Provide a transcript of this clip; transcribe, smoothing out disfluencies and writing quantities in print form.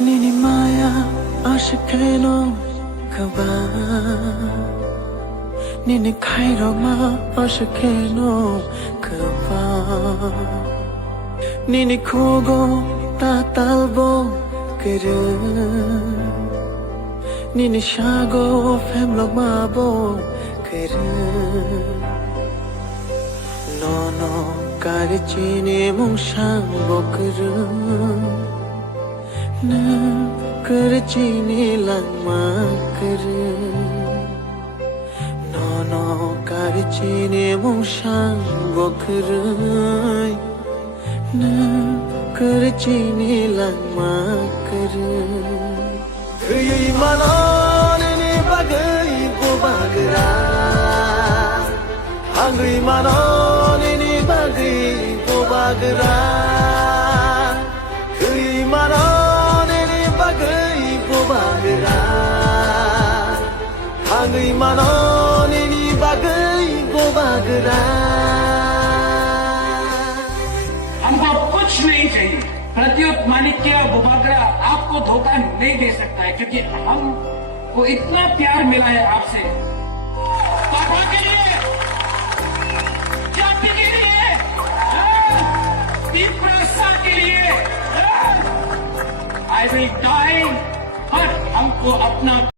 Nini Maya Ashikeno Kaba Nini Kairoma Ashikeno Kaba Nini Kogo Tatalbo Kere Nini Shago Femlo Mabo Kere No no Karichini Mushang Bokuru Na Karichini Langma Kere No no Karichini Mushang Bokuru Na Karichini Langma Kere Kuyui Manon Ni Bagai Bobagra Hungry Manon Ni Bagai Bobagra Kuyui Manon Ni Bagai Bobagra Hungry Manon Ni Bagai Bobagra हमको कुछ नहीं चाहिए। प्रत्युत माणिक्य बुबागरा आपको धोखा नहीं दे सकता है, क्योंकि हमको इतना प्यार मिला है आपसे। पापा के लिए, जाति के लिए, विप्रसा के लिए, I will die, पर हमको अपना